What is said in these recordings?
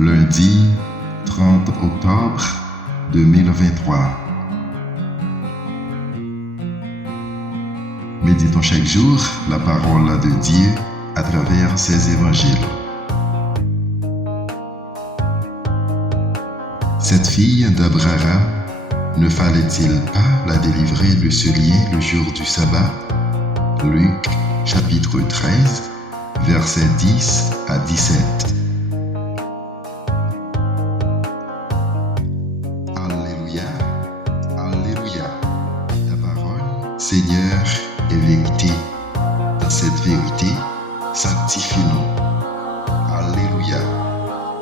lundi 30 octobre 2023. Méditons chaque jour la parole de Dieu à travers ses évangiles. Cette fille d'Abraham, ne fallait-il pas la délivrer de ce lien le jour du sabbat? Luc chapitre 13, versets 10 à 17. Alléluia, Alléluia. Ta parole, Seigneur, est vérité. Dans cette vérité, sanctifie-nous. Alléluia.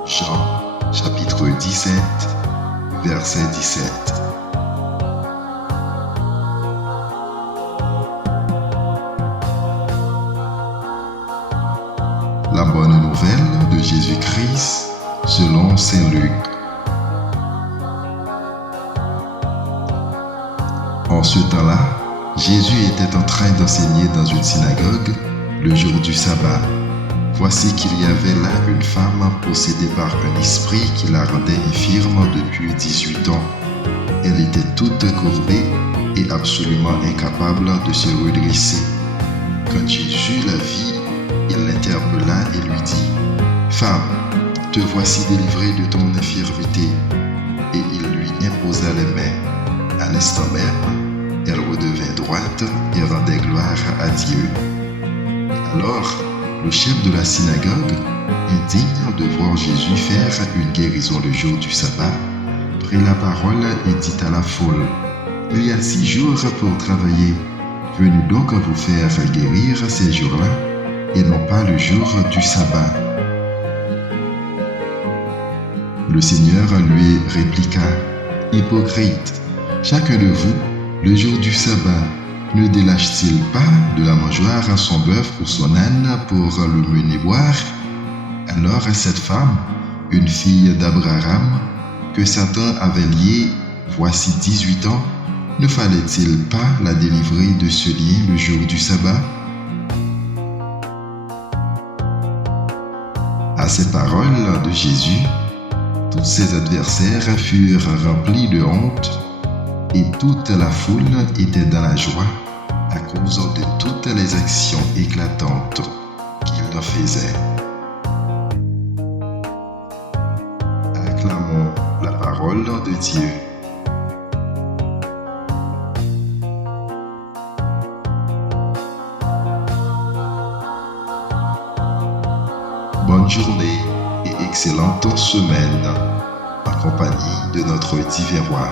Jean chapitre 17, verset 17. La bonne nouvelle de Jésus-Christ selon Saint Luc. En ce temps-là, Jésus était en train d'enseigner dans une synagogue le jour du sabbat. Voici qu'il y avait là une femme possédée par un esprit qui la rendait infirme depuis 18 ans. Elle était toute courbée et absolument incapable de se redresser. Quand Jésus la vit, il l'interpella et lui dit : « Femme, te voici délivrée de ton infirmité. » Et il lui imposa les mains. À l'instant même, elle redevint droite et rendait gloire à Dieu. Alors, le chef de la synagogue, indigne de voir Jésus faire une guérison le jour du sabbat, prit la parole et dit à la foule : « Il y a 6 jours pour travailler. Venez donc vous faire guérir ces jours-là, et non pas le jour du sabbat. » Le Seigneur lui répliqua : « Hypocrite, chacun de vous, le jour du sabbat, ne délâche-t-il pas de la mangeoire son bœuf ou son âne pour le mener boire? Alors cette femme, une fille d'Abraham, que Satan avait liée voici 18 ans, ne fallait-il pas la délivrer de ce lien le jour du sabbat ?» À ces paroles de Jésus, tous ses adversaires furent remplis de honte et toute la foule était dans la joie à cause de toutes les actions éclatantes qu'il faisait. Acclamons la parole de Dieu. Bonne journée et excellente semaine en compagnie de notre divin roi.